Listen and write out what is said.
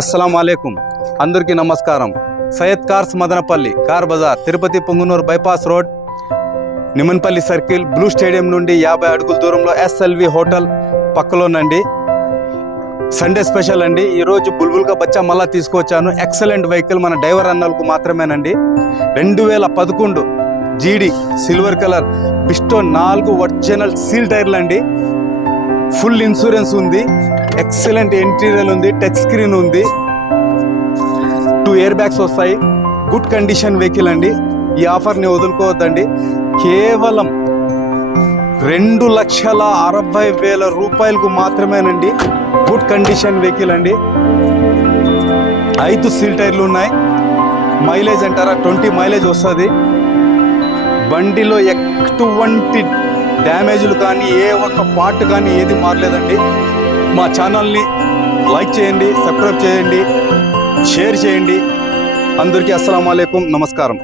అస్సలాముఅలైకుం, అందరికీ నమస్కారం. Syed cars Madanapalle, car బజార్, Tirupati Punganur bypass road, Nimmanapalli circle, blue stadium నుండి 50 అడుగుల దూరంలో SLV హోటల్ పక్కలోనండి. సండే స్పెషల్ అండి. ఈరోజు బుల్బుల్గా బచ్చా మళ్ళా తీసుకొచ్చాను. ఎక్సలెంట్ వెహికల్, మన డ్రైవర్ అన్నలకు మాత్రమేనండి. 2011 GD silver colour piston 4 original seal టైర్లు అండి. ఫుల్ ఇన్సూరెన్స్ ఉంది, ఎక్సలెంట్ ఇంటీరియర్ ఉంది, టచ్ స్క్రీన్ ఉంది, 2 ఎయిర్ బ్యాగ్స్ వస్తాయి. గుడ్ కండిషన్ వెహికల్ అండి. ఈ ఆఫర్ని వదులుకోవద్దండి. కేవలం 2,60,000 రూపాయలకు మాత్రమేనండి. గుడ్ కండిషన్ వెహికల్ అండి. 5 సీల్ టైర్లు ఉన్నాయి. మైలేజ్ అంటారా 20 మైలేజ్ వస్తుంది. బండిలో ఎటువంటి డ్యామేజ్లు కానీ ఏ ఒక్క పార్ట్ కానీ ఏది మారలేదండి. మా ఛానల్ని లైక్ చేయండి, సబ్స్క్రైబ్ చేయండి, షేర్ చేయండి. అందరికీ అస్సలాము అలైకుం, నమస్కారం.